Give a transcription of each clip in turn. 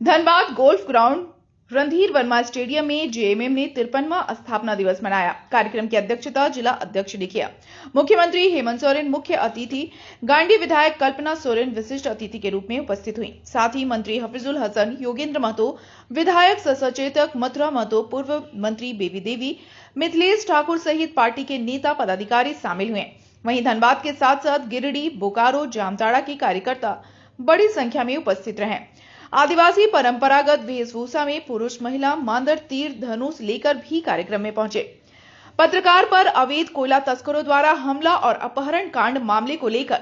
Dhanbad golf ground Randhir Verma stadium में JMM ने 53वां स्थापना दिवस मनाया। कार्यक्रम की अध्यक्षता जिला अध्यक्ष ने किया। मुख्यमंत्री हेमंत सोरेन मुख्य अतिथि, गांडी विधायक कल्पना सोरेन विशिष्ट अतिथि के रूप में उपस्थित हुई। साथ ही मंत्री हफीजुल हसन, योगेंद्र महतो, विधायक सचेतक मथुरा महतो, पूर्व मंत्री बेबी देवी, मिथिलेश ठाकुर सहित पार्टी के नेता पदाधिकारी शामिल हुए। वहीं धनबाद के साथ साथ गिरिडीह, बोकारो, जामताड़ा के कार्यकर्ता बड़ी संख्या में उपस्थित रहे। आदिवासी परंपरागत वेशभूषा में पुरुष महिला मांदर, तीर, धनुष लेकर भी कार्यक्रम में पहुंचे। पत्रकार पर अवैध कोयला तस्करों द्वारा हमला और अपहरण कांड मामले को लेकर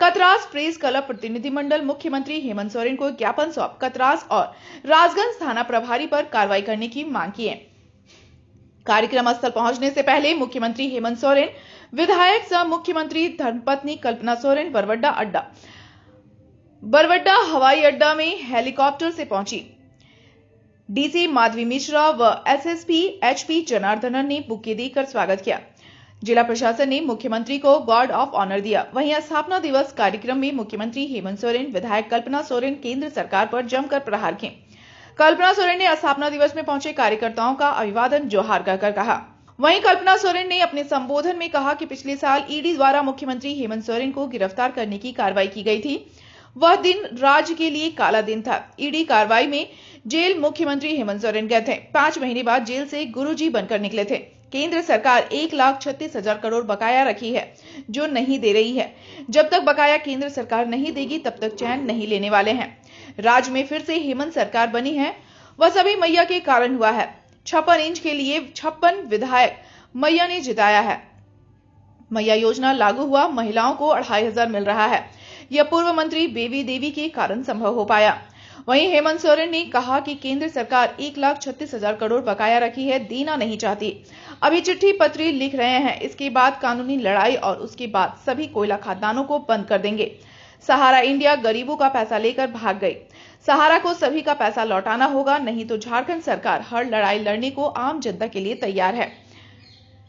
कतरास प्रेस क्लब प्रतिनिधिमंडल मुख्यमंत्री हेमंत सोरेन को ज्ञापन सौंप कतरास और राजगंज थाना प्रभारी पर कार्रवाई करने की मांग की है। कार्यक्रम स्थल पहुंचने से पहले मुख्यमंत्री हेमंत सोरेन, विधायक सह मुख्यमंत्री धर्मपत्नी कल्पना सोरेन बरवड्डा हवाई अड्डा में हेलीकॉप्टर से पहुंची। डीसी माधवी मिश्रा व एसएसपी एचपी जनार्दनन ने बुके देकर स्वागत किया। जिला प्रशासन ने मुख्यमंत्री को गार्ड ऑफ ऑनर दिया। वहीं स्थापना दिवस कार्यक्रम में मुख्यमंत्री हेमंत सोरेन, विधायक कल्पना सोरेन केंद्र सरकार पर जमकर प्रहार किए। कल्पना सोरेन ने स्थापना दिवस में पहुंचे कार्यकर्ताओं का अभिवादन जोहार कहकर कहा। वहीं कल्पना सोरेन ने अपने संबोधन में कहा कि पिछले साल ईडी द्वारा मुख्यमंत्री हेमंत सोरेन को गिरफ्तार करने की कार्रवाई की गई थी। वह दिन राज्य के लिए काला दिन था। ईडी कार्रवाई में जेल मुख्यमंत्री हेमंत सोरेन गए थे। 5 महीने बाद जेल से गुरुजी बनकर निकले थे। केंद्र सरकार 1,36,000 करोड़ बकाया रखी है, जो नहीं दे रही है। जब तक बकाया केंद्र सरकार नहीं देगी, तब तक चैन नहीं लेने वाले हैं। राज्य में फिर से हेमंत सरकार बनी है, वह सभी मैया के कारण हुआ है। 56 इंच के लिए 56 विधायक मैया ने जिताया है। मैया योजना लागू हुआ, महिलाओं को 2,500 मिल रहा है। यह पूर्व मंत्री बेबी देवी के कारण संभव हो पाया। वहीं हेमंत सोरेन ने कहा कि केंद्र सरकार 1,36,000 करोड़ बकाया रखी है, देना नहीं चाहती। अभी चिट्ठी पत्री लिख रहे हैं, इसके बाद कानूनी लड़ाई और उसके बाद सभी कोयला खदानों को बंद कर देंगे। सहारा इंडिया गरीबों का पैसा लेकर भाग गई। सहारा को सभी का पैसा लौटाना होगा, नहीं तो झारखंड सरकार हर लड़ाई लड़ने को आम जनता के लिए तैयार है।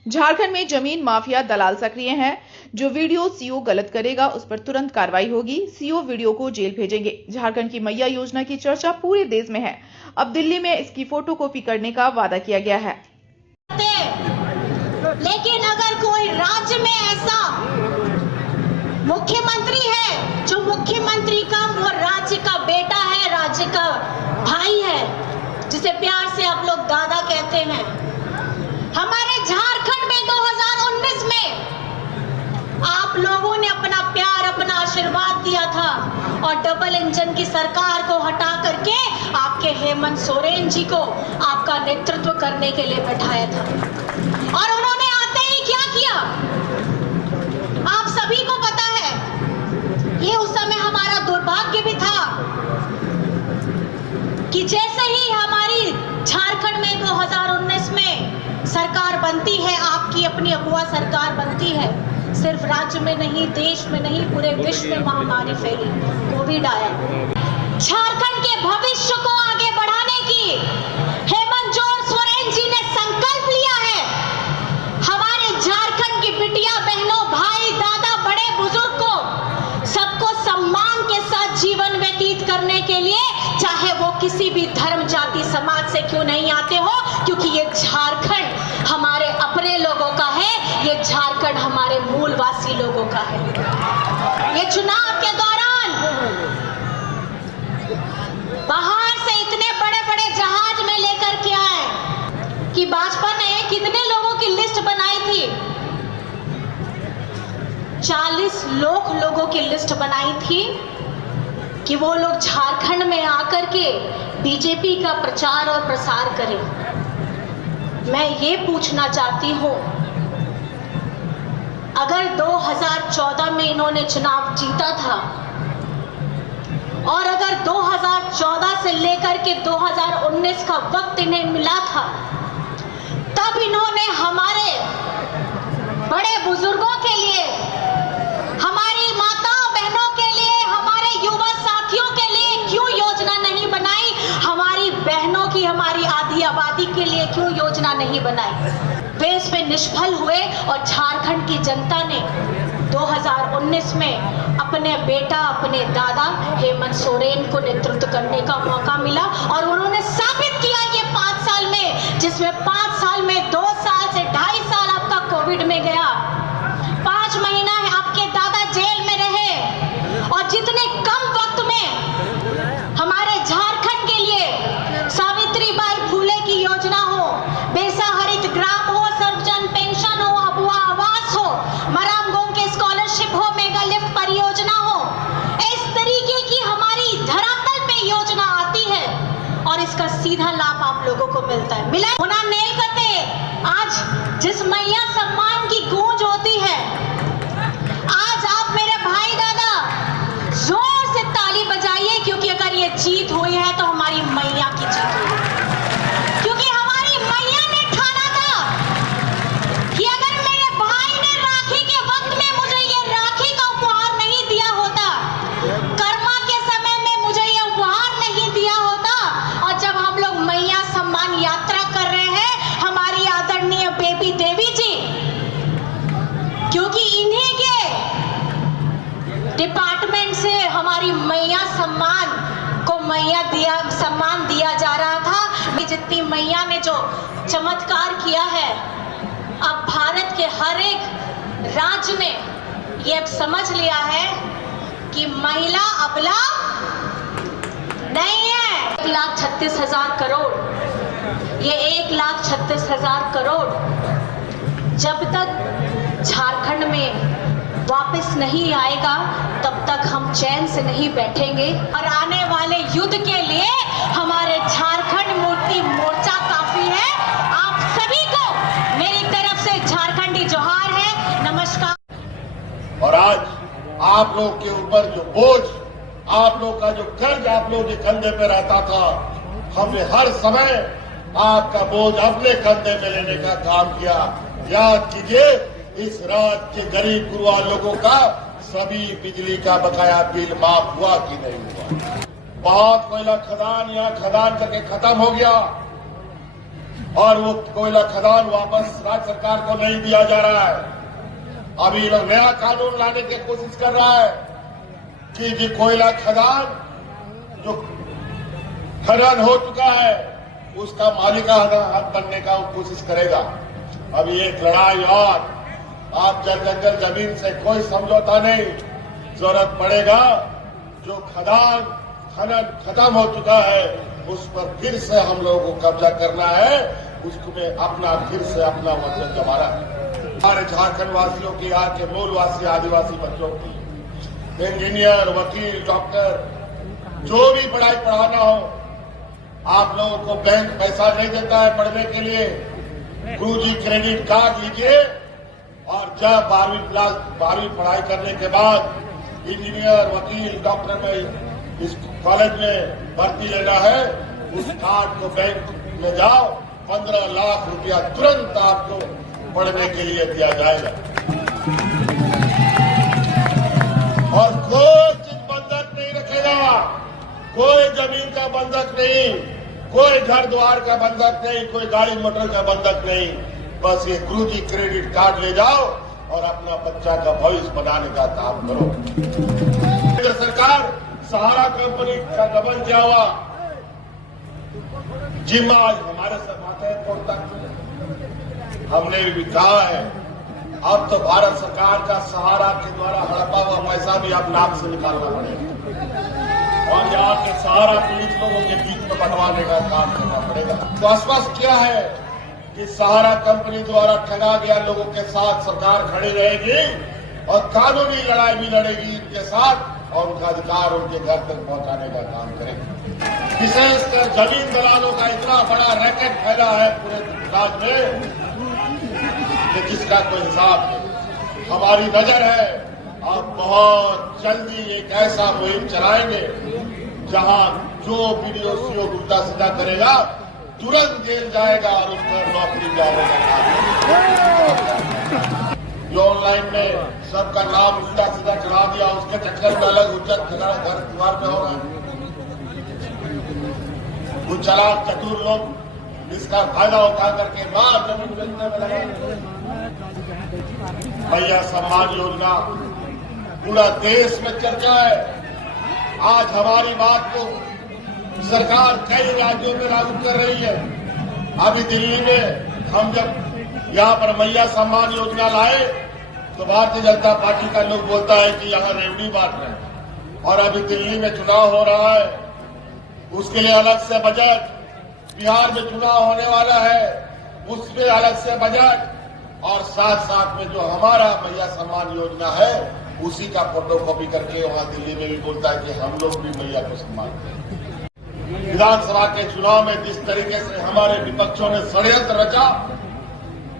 झारखंड में जमीन माफिया दलाल सक्रिय हैं। जो वीडियो सीओ गलत करेगा, उस पर तुरंत कार्रवाई होगी। सीओ वीडियो को जेल भेजेंगे। झारखंड की मैया योजना की चर्चा पूरे देश में है। अब दिल्ली में इसकी फोटोकॉपी करने का वादा किया गया है। लेकिन अगर कोई राज्य में ऐसा मुख्यमंत्री है जो मुख्यमंत्री का वो राज्य का बेटा है, राज्य का भाई है, जिसे प्यार से आप लोग दादा कहते हैं, हमारे झारखंड में 2019 में आप लोगों ने अपना प्यार, अपना आशीर्वाद दिया था और डबल इंजन की सरकार को हटा करके आपके हेमंत सोरेन जी को आपका नेतृत्व करने के लिए बैठाया था। और उन्होंने आते ही क्या किया, आप सभी को पता है। ये उस समय हमारा दुर्भाग्य भी था कि जैसे ही हमारी झारखंड में 2019 में सरकार बनती है, आपकी अपनी अगुआ सरकार बनती है, सिर्फ राज्य में नहीं, देश में नहीं, पूरे विश्व में महामारी फैली, कोविड आया। झारखंड के भविष्य को आगे बढ़ाने की हेमंत सोरेन जी ने संकल्प लिया है। हमारे झारखंड की बिटिया बहनों, भाई, दादा, बड़े बुजुर्ग को सबको सम्मान के साथ जीवन व्यतीत करने के लिए, चाहे वो किसी भी धर्म, जाति, समाज से क्यों नहीं आते हो, क्योंकि ये झारखंड हमारे अपने लोगों का है, ये झारखंड हमारे मूलवासी लोगों का है। ये चुनाव के दौरान बाहर से इतने बड़े बड़े जहाज में लेकर के आए कि भाजपा ने कितने लोगों की लिस्ट बनाई थी, 40 लोगों की लिस्ट बनाई थी कि वो लोग झारखंड में आकर के बीजेपी का प्रचार और प्रसार करें। मैं ये पूछना चाहती हूं, अगर 2014 में इन्होंने चुनाव जीता था और अगर 2014 से लेकर के 2019 का वक्त इन्हें मिला था, तब इन्होंने हमारे बड़े बुजुर्गों के लिए, हमारी माताओं बहनों के लिए, हमारे युवा साथियों के लिए क्यों योजना नहीं बनाई? हमारी बहनों की, हमारी आधी आबादी के लिए क्यों योजना नहीं बनाई? वे इसमें निष्फल हुए और झारखंड की जनता ने 2019 में अपने बेटा, अपने दादा हेमंत सोरेन को नेतृत्व करने का मौका मिला और उन्होंने साबित किया ये 5 साल में, जिसमें 5 साल में 2 साल से 2.5 साल आपका कोविड में गया, 5 महीना है आपके दादा जेल में रहे और जितने कम वक्त में हमारे झारखंड के लिए सावित्रीबाई फुले की योजना हो, बेसा हरित ग्राम हो, सर्वजन पेंशन हो, अबुआ आवास हो, मराम गोम के स्कॉलरशिप हो, मेगा लिफ्ट परियोजना हो, इस तरीके की हमारी धरातल पे योजना आती है और इसका सीधा लाभ आप लोगों को मिलता है। मिला होना नेल करते आज जिस मैया सम्मान की गूंज होती है, आज आप मेरे भाई दादा जोर से ताली बजाइए, क्योंकि अगर ये जीत हुई है तो हमारी मैया की जीत हुई है। क्योंकि हमारी मैया ने ठाना था कि अगर मेरे भाई ने राखी के वक्त में मुझे ये राखी का उपहार नहीं दिया होता, कर्मा के समय में मुझे ये उपहार नहीं दिया होता, और जब हम लोग मैया सम्मान यात्रा कर रहे हैं हमारी आदरणीय बेबी देवी जी, क्योंकि इन्हीं के डिपार्टमेंट से हमारी मैया सम्मान को सम्मान दिया जा रहा था। जितनी मैया ने जो चमत्कार किया है, अब भारत के हर एक राज्य ने ये अब समझ लिया है कि महिला अबला नहीं है। 1,36,000 करोड़, ये 1,36,000 करोड़ जब तक झारखंड में वापस नहीं आएगा तब तक हम चैन से नहीं बैठेंगे और आने वाले युद्ध के लिए हमारे झारखंड मुक्ति मोर्चा काफी है। आप सभी को मेरी तरफ से झारखंडी जोहार है, नमस्कार। और आज आप लोग के ऊपर जो बोझ, आप लोग का जो कर्ज आप लोग के कंधे पे रहता था, हमने हर समय आपका बोझ अपने कंधे में लेने का काम किया। याद कीजिए, इस राज्य के गरीब गुरुआ लोगों का सभी बिजली का बकाया बिल माफ हुआ कि नहीं हुआ। बहुत कोयला खदान यहाँ खदान करके खत्म हो गया और वो कोयला खदान वापस राज्य सरकार को नहीं दिया जा रहा है। अभी लोग नया कानून लाने की कोशिश कर रहा है कि जी कोयला खदान जो खनन हो चुका है उसका मालिकाना बनने का वो कोशिश करेगा। अभी एक लड़ाई और, आप जंगल जमीन से कोई समझौता नहीं, जरूरत पड़ेगा जो खनन खत्म हो चुका है उस पर फिर से हम लोगों को कब्जा करना है, उसको में अपना फिर से अपना वतन जमाना है। हमारे झारखंड वासियों की, यहाँ के मूलवासी आदिवासी बच्चों की, इंजीनियर, वकील, डॉक्टर, जो भी पढ़ाई पढ़ाना हो, आप लोगों को बैंक पैसा नहीं देता है पढ़ने के लिए, गुरुजी क्रेडिट कार्ड लीजिए और जब 12वीं पढ़ाई करने के बाद इंजीनियर, वकील, डॉक्टर में इस कॉलेज में भर्ती लेना है, उस कार्ड को बैंक में जाओ, 15 लाख रुपया तुरंत आपको पढ़ने के लिए दिया जाएगा। और कोई चीज बंधक नहीं रखेगा, कोई जमीन का बंधक नहीं, कोई घर द्वार का बंधक नहीं, कोई गाड़ी मोटर का बंधक नहीं। बस ये गुरुजी क्रेडिट कार्ड ले जाओ और अपना बच्चा का भविष्य बनाने का काम करो। केंद्र सरकार सहारा कंपनी का गबन किया हुआ जिम्मा आज हमारे सर माथे पड़ता। हमने भी कहा है अब तो भारत सरकार का सहारा के द्वारा हड़पा हुआ पैसा भी अब नाम से निकालना पड़ेगा और यहाँ के सहारा पीड़ित लोगों के बीच में बंटवाने का काम करना पड़ेगा। तो आश्वस्त किया है कि सहारा कंपनी द्वारा ठगा गया लोगों के साथ सरकार खड़ी रहेगी और कानूनी लड़ाई भी लड़ेगी इनके साथ और उनका अधिकार उनके घर तक पहुंचाने का काम करेगी। विशेषकर जमीन दलालों का इतना बड़ा रैकेट फैला है पूरे राज्य में कि जिसका कोई हिसाब नहीं। हमारी नजर है अब बहुत जल्दी एक ऐसा मुहिम चलाएंगे जहां जो वीडियो सीओ उल्टा सीधा करेगा तुरंत जेल जाएगा और उस पर नौकरी जाने का काम। जो ऑनलाइन में सबका नाम उल्टा सीधा चढ़ा दिया उसके चक्कर में अलग उज्जत घर द्वार पे होगा। कुछ चालाक चतुर लोग इसका फायदा उठा करके बाहर जमीन बेचने में लगे। मैया सम्मान योजना पूरा देश में चर्चा है। आज हमारी बात को सरकार कई राज्यों में लागू कर रही है। अभी दिल्ली में हम जब यहाँ पर मैया सम्मान योजना लाए तो भारतीय जनता पार्टी का लोग बोलता है कि यहाँ रेवड़ी बांट रहे हैं। और अभी दिल्ली में चुनाव हो रहा है, उसके लिए अलग से बजट, बिहार में चुनाव होने वाला है उसमें अलग से बजट, और साथ साथ में जो हमारा मैया सम्मान योजना है उसी का फोटोकॉपी करके वहां दिल्ली में भी बोलता है कि हम लोग भी मैया को सम्मान करें। विधानसभा के चुनाव में जिस तरीके से हमारे विपक्षों ने षड्यंत्र रचा,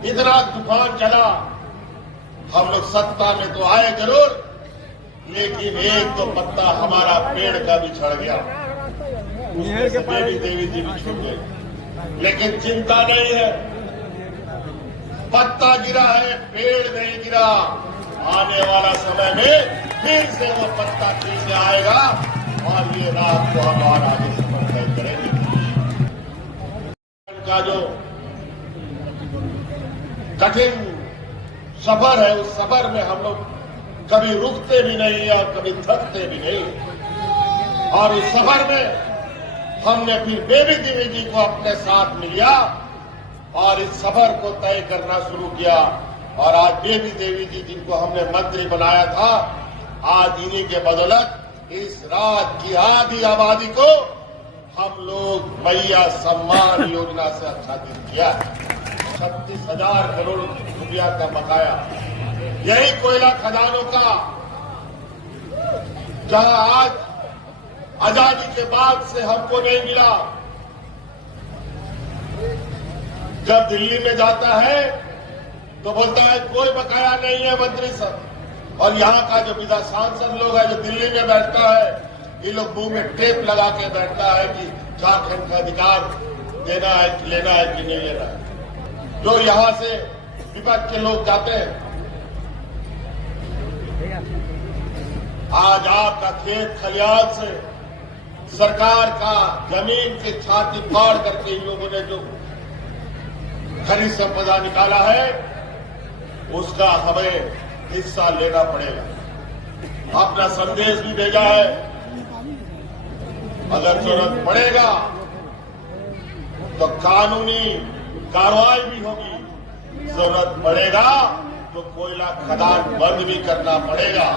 इतना तूफान चला, हम लोग सत्ता में तो आए जरूर, लेकिन एक तो पत्ता हमारा पेड़ का भी झड़ गया, उसमें से देवी जी भी छूट गए। लेकिन चिंता नहीं है, पत्ता गिरा है, पेड़ नहीं गिरा। आने वाला समय में फिर से वो पत्ता फिर से आएगा और ये रात को हम और आगे सफर तय करेंगे। का जो कठिन सफर है उस सफर में हम लोग कभी रुकते भी नहीं और कभी थकते भी नहीं। और उस सफर में हमने फिर बेबी देवी जी को अपने साथ लिया और इस सफर को तय करना शुरू किया। और आज बेबी देवी जी जिनको हमने मंत्री बनाया था, आज इन्हीं के बदौलत इस रात की आधी आबादी को हम लोग मैया सम्मान योजना से आच्छादित किया। 36,000 करोड़ रुपया का बकाया, यही कोयला खदानों का, जहां आज आजादी के बाद से हमको नहीं मिला। जब दिल्ली में जाता है तो बोलता है कोई बकाया नहीं है मंत्री साहब, और यहाँ का जो विधान सांसद लोग है जो दिल्ली में बैठता है, ये लोग मुंह में टेप लगा के बैठता है कि झारखंड का अधिकार देना है कि लेना है कि नहीं लेना है। जो यहाँ से विपक्ष के लोग जाते हैं, आज आपका खेत खलियान से सरकार का जमीन के छाती फाड़ करके इन लोगों ने जो खनिज संपदा निकाला है उसका हमें हिस्सा लेना पड़ेगा। अपना संदेश भी भेजा है, अगर जरूरत पड़ेगा तो कानूनी कार्रवाई भी होगी, जरूरत पड़ेगा तो कोयला खदान बंद भी करना पड़ेगा।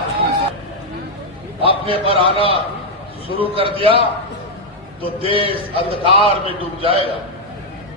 अपने पर आना शुरू कर दिया तो देश अंधकार में डूब जाएगा।